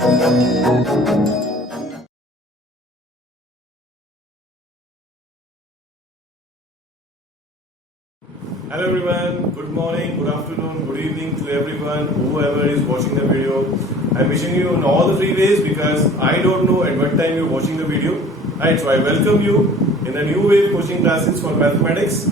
Hello everyone, good morning, good afternoon, good evening to everyone, whoever is watching the video. I'm wishing you in all the 3 ways because I don't know at what time you're watching the video. Right, so I welcome you in the new wave coaching classes for mathematics,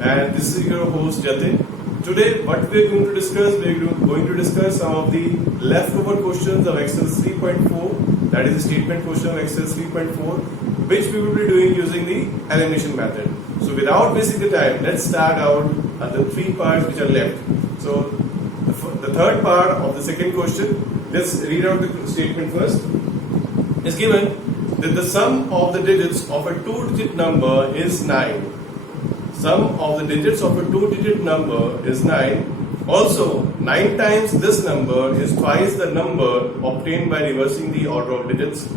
and this is your host Jatin. Today what we're going to discuss some of the leftover questions of exercise 3.4, that is the statement question of exercise 3.4, which we will be doing using the elimination method. So without wasting the time, let's start out at the 3 parts which are left. So the third part of the second question, let's read out the statement first. Is given that the sum of the digits of a 2-digit number is 9. Sum of the digits of a 2-digit number is 9. Also, 9 times this number is twice the number obtained by reversing the order of digits.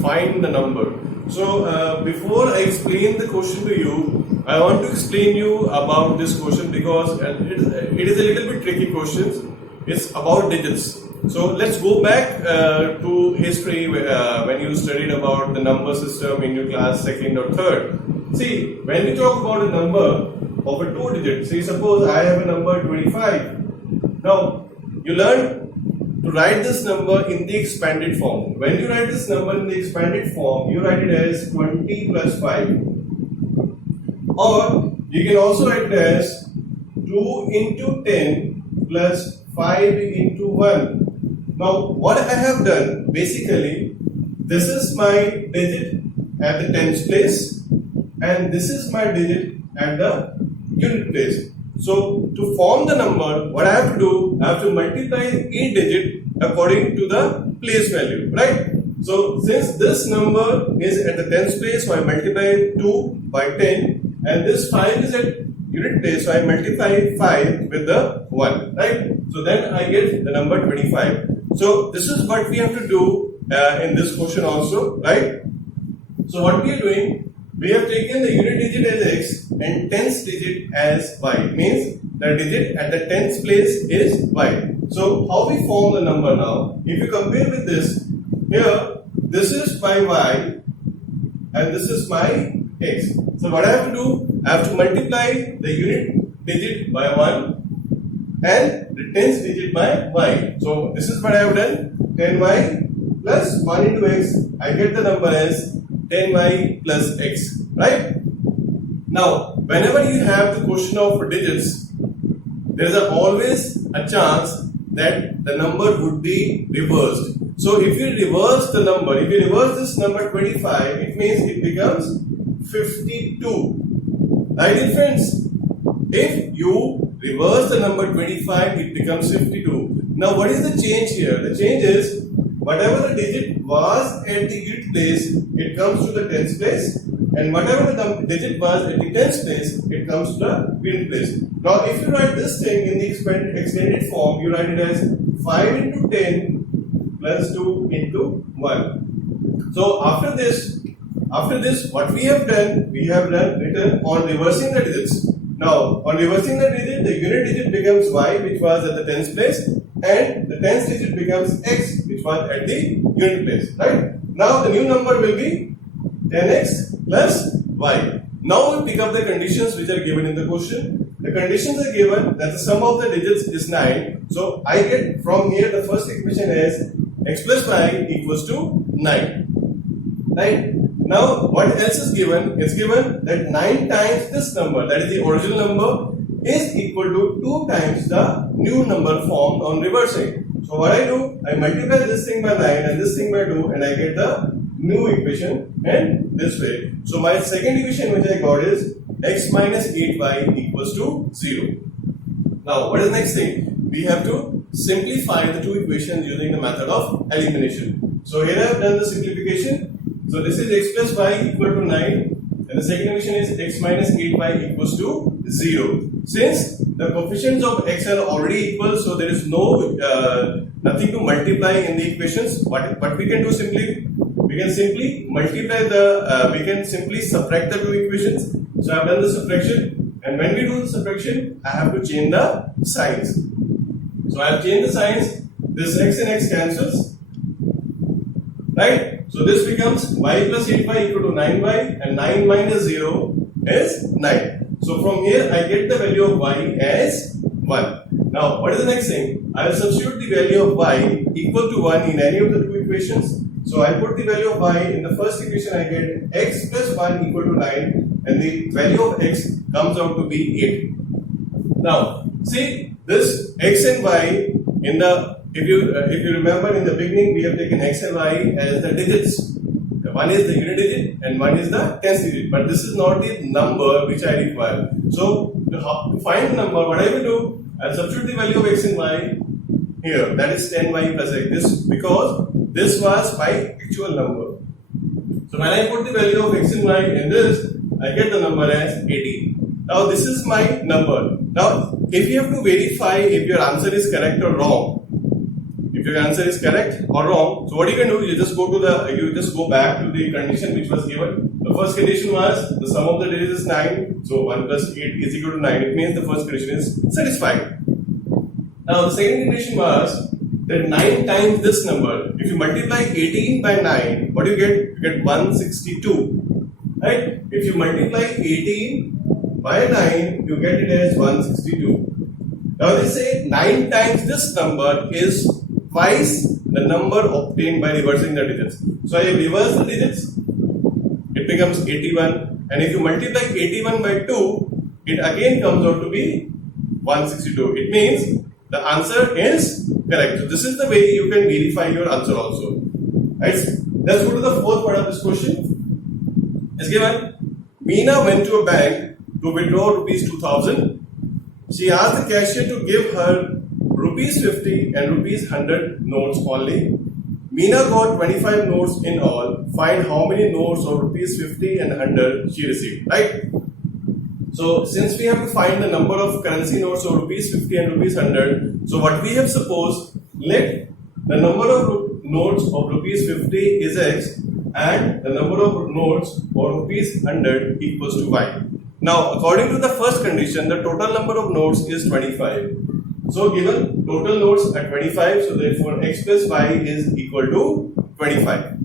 Find the number. So, before I explain the question to you, I want to explain you about this question because it is a little bit tricky question. It's about digits. So, let's go back to history when you studied about the number system in your class 2nd or 3rd. See, when we talk about a number of a 2-digit, say suppose I have a number 25. Now, you learn to write this number in the expanded form. When you write this number in the expanded form, you write it as 20 plus 5. Or you can also write it as 2 into 10 plus 5 into 1. Now, what I have done, basically, this is my digit at the tens place and this is my digit at the unit place. So, to form the number, what I have to do, I have to multiply each digit according to the place value, right? So, since this number is at the tens place, so I multiply 2 by 10, and this 5 is at unit place, so I multiply 5 with the 1, right? So, then I get the number 25. So, this is what we have to do in this question also, right? So, what we are doing, we have taken the unit digit as x and tens digit as y. It means the digit at the tens place is y. So how we form the number now? If you compare with this, here this is my y and this is my x. So what I have to do? I have to multiply the unit digit by 1 and the tens digit by y. So this is what I have done. 10y plus 1 into x. I get the number as 10y plus x, right? Now, whenever you have the question of digits, there is always a chance that the number would be reversed. So, if you reverse the number, if you reverse this number 25, it means it becomes 52. Right, friends? If you reverse the number 25, it becomes 52. Now, what is the change here? The change is whatever the digit was at the unit place, it comes to the tens place, and whatever the digit was at the tens place, it comes to the unit place. Now, if you write this thing in the extended form, you write it as 5 into 10 plus 2 into 1. So, after this, what we have done written on reversing the digits. Now, on reversing the digit, the unit digit becomes y, which was at the tens place, and the tens digit becomes x, which was at the unit place, right? Now the new number will be 10x plus y. Now we pick up the conditions which are given in the question. The conditions are given that the sum of the digits is 9. So I get from here the first equation as x plus y equals to 9. Right? Now what else is given? It's given that 9 times this number, that is the original number, is equal to 2 times the new number formed on reversing. So what I do, I multiply this thing by 9 and this thing by 2 and I get the new equation in this way. So my second equation which I got is x minus 8y equals to 0. Now what is the next thing? We have to simplify the two equations using the method of elimination. So here I have done the simplification. So this is x plus y equal to 9 and the second equation is x minus 8y equals to 0. Since the coefficients of x are already equal, so there is nothing to multiply in the equations. What we can do simply, we can simply multiply we can simply subtract the two equations. So I have done the subtraction, and when we do the subtraction, I have to change the signs. So I have changed the signs. This x and x cancels. right? So this becomes y plus 8y equal to 9y, and 9 minus 0 is 9. So from here I get the value of y as 1. Now what is the next thing? I will substitute the value of y equal to 1 in any of the two equations. So I put the value of y in the first equation. I get x plus 1 equal to 9, and the value of x comes out to be 8. Now see this x and y in the, if you remember in the beginning we have taken x and y as the digits. One is the unit digit and one is the tens digit, but this is not the number which I require. So to find the number, what I will do, I'll substitute the value of x and y here, that is 10y plus x, this because this was my actual number. So when I put the value of x and y in this, I get the number as 18. Now this is my number. Now if you have to verify if your answer is correct or wrong, if your answer is correct or wrong, so what you can do, you just go back to the condition which was given. The first condition was the sum of the digits is 9, so 1 plus 8 is equal to 9. It means the first condition is satisfied. Now the second condition was that 9 times this number. If you multiply 18 by 9, what do you get? You get 162. Right? If you multiply 18 by 9, you get it as 162. Now they say 9 times this number is twice the number obtained by reversing the digits. So I reverse the digits, it becomes 81, and if you multiply 81 by 2, it again comes out to be 162. It means the answer is correct. So this is the way you can verify your answer also. Right? Let's go to the fourth part of this question. It's given, Meena went to a bank to withdraw rupees 2000. She asked the cashier to give her rupees 50 and rupees 100 notes only. Meena got 25 notes in all. Find how many notes of rupees 50 and 100 she received. Right? So since we have to find the number of currency notes of rupees 50 and rupees 100, so what we have supposed, let the number of notes of rupees 50 is x and the number of notes of rupees 100 equals to y. Now according to the first condition, the total number of notes is 25. So given total notes are 25, so therefore x plus y is equal to 25.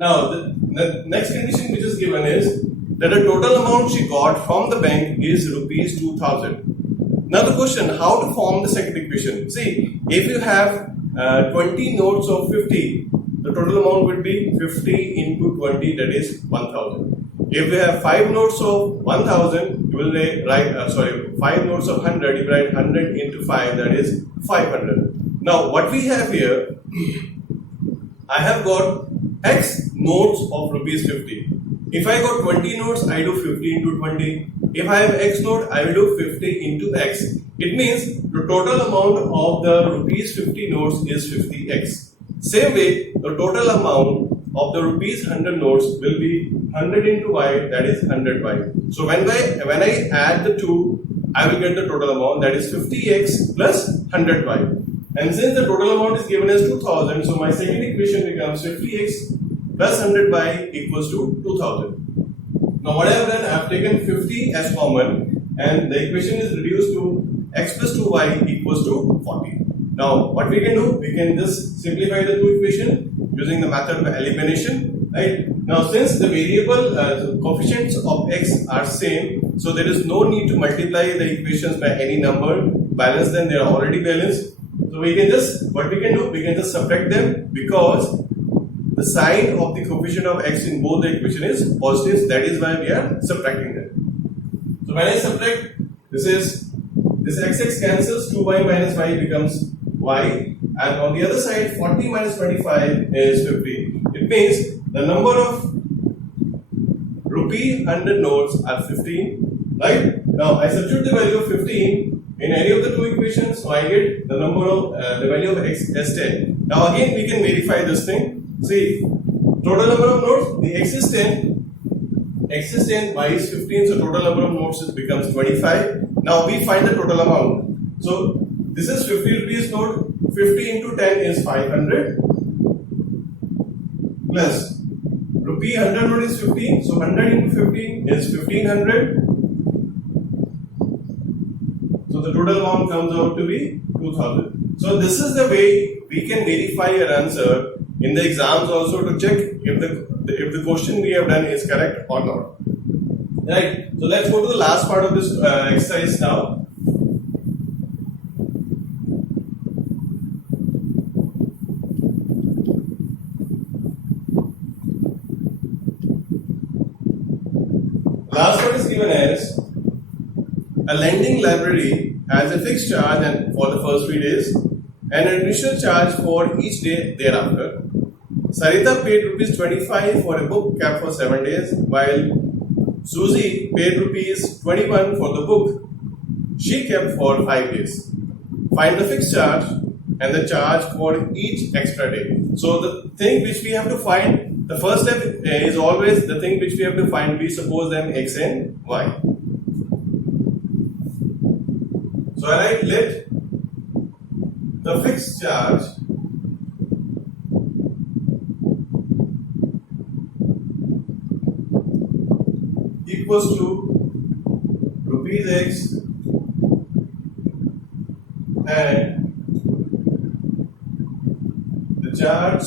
Now the next condition which is given is that the total amount she got from the bank is rupees 2000. Now the question, how to form the second equation? See, if you have 20 notes of 50, the total amount would be 50 into 20, that is 1000. If we have 5 notes of 1000, you will write 5 notes of 100, you write 100 into 5, that is 500. Now what we have here, I have got x notes of rupees 50. If I got 20 notes, I do 50 into 20. If I have x note, I will do 50 into x. It means the total amount of the rupees 50 notes is 50x. Same way, the total amount of the rupees 100 notes will be 100 into y, that is 100y. So when I add the two, I will get the total amount, that is 50x plus 100y. And since the total amount is given as 2000, so my second equation becomes 50x plus 100y equals to 2000. Now what I have done, I have taken 50 as common and the equation is reduced to x plus 2y equals to 40. Now what we can do, we can just simplify the two equations using the method of elimination. Right? Now since the variable the coefficients of x are same, so there is no need to multiply the equations by any number, balance them, they are already balanced. So we can just, what we can do, we can just subtract them because the sign of the coefficient of x in both the equation is positive, that is why we are subtracting them. So when I subtract, this x cancels, 2y minus y becomes y, and on the other side 40 minus 25 is 50. It means the number of rupee 100 notes are 15, right? Now I substitute the value of 15 in any of the two equations, so I get the number of the value of x as 10. Now again we can verify this thing. See, total number of notes, the x is 10, y is 15, so total number of notes becomes 25. Now we find the total amount. So this is 50 rupees note, 50 into 10 is 500 plus rupee 100 note is 15, so 100 into 15 is 1500. So the total amount comes out to be 2000. So this is the way we can verify your answer in the exams also to check if the question we have done is correct or not. Right. So let's go to the last part of this exercise now. Last one is given as a lending library has a fixed charge and for the first 3 days and an initial charge for each day thereafter. Sarita paid rupees 25 for a book kept for 7 days while Susie paid rupees 21 for the book she kept for 5 days. Find the fixed charge and the charge for each extra day. So the thing which we have to find, the first step is always the thing which we have to find. We suppose them x and y. So I write let the fixed charge equals to rupees x and the charge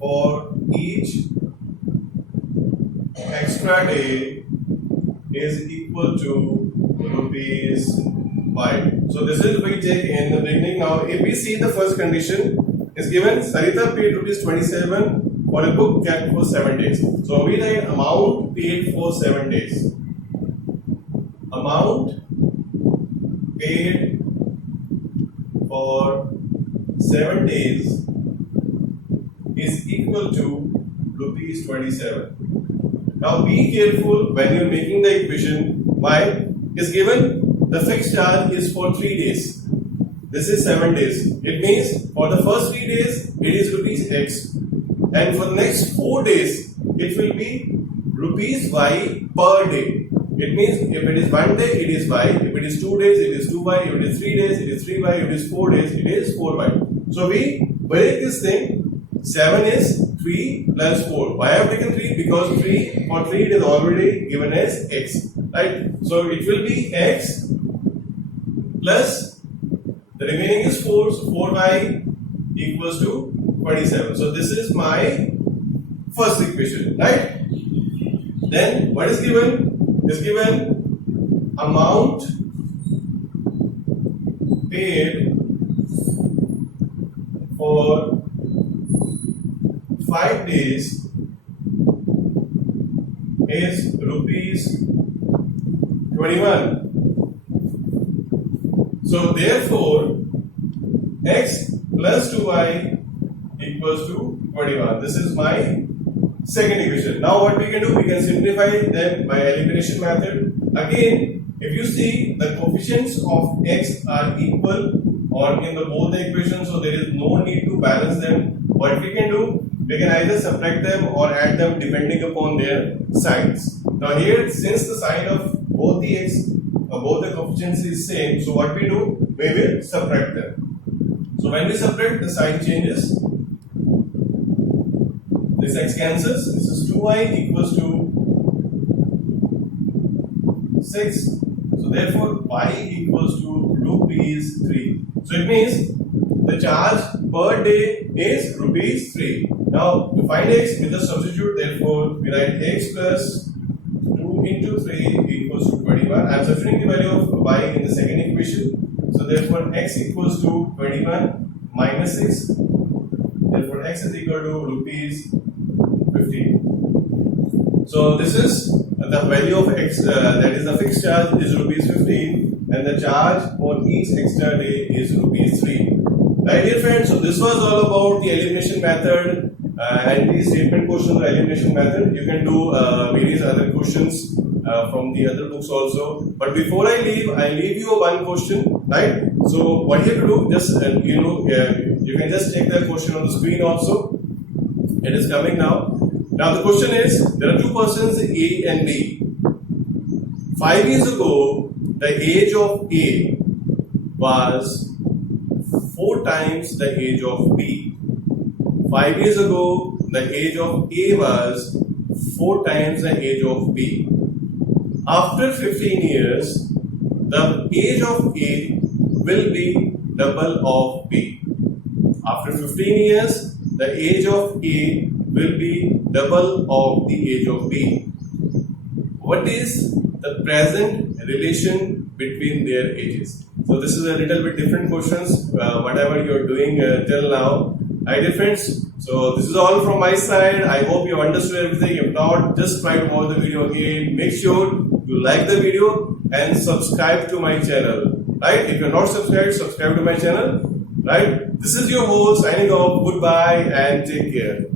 for each extra day is equal to rupees y. So this is we take in the beginning. Now if we see the first condition is given, Sarita paid rupees 27 for a book kept for 7 days. So we write amount paid for 7 days. Amount paid for 7 days is equal to rupees 27. Now be careful when you are making the equation. Why? Is given the fixed charge is for 3 days. This is 7 days. It means for the first 3 days it is rupees x and for the next 4 days it will be rupees y per day. It means if it is 1 day it is y, if it is 2 days it is 2y, if it is 3 days it is 3y, if it is 4 days it is 4y. So we break this thing. 7 is 3 plus 4. Why I have taken 3? Because 3 for 3 it is already given as x. Right? So it will be x plus the remaining is 4. So 4y equals to 27. So this is my first equation. Right? Then what is given? Is given amount paid for 5 days is rupees 21. So therefore x plus 2y equals to 21. This is my second equation. Now what we can do, we can simplify them by elimination method. Again, if you see the coefficients of x are equal on in the both the equations, so there is no need to balance them. What we can do, we can either subtract them or add them depending upon their signs. Now here, since the sign of both the x both the coefficients is same, so what we do, we will subtract them. So when we subtract, the sign changes. This x cancels. This is 2y equals to 6. So therefore y equals to rupees 3. So it means the charge per day is rupees 3. Now to find x, we just substitute. Therefore we write x plus 2 into 3 equals to 21. I am substituting the value of y in the second equation. So therefore x equals to 21 minus 6. Therefore x is equal to rupees 15. So this is the value of x, that is the fixed charge is rupees 15 and the charge for each extra day is rupees 3. Right, dear friends, so this was all about the elimination method and the statement questions of elimination method. You can do various other questions from the other books also. But before I leave you one question, right? So what you have to do, just you can just take the question on the screen also. It is coming now. Now the question is, there are two persons A and B. 5 years ago, the age of A was 4 times the age of B. 5 years ago, the age of A was 4 times the age of B. After 15 years, the age of A will be double of B. After 15 years, the age of A will be double of the age of B. What is the present relation between their ages? So this is a little bit different questions, whatever you're doing till now. Hi dear friends, so this is all from my side. I hope you understood everything. If not, just try to watch the video again. Make sure you like the video and subscribe to my channel. Right? If you're not subscribed, subscribe to my channel. Right? This is your host signing off. Goodbye and take care.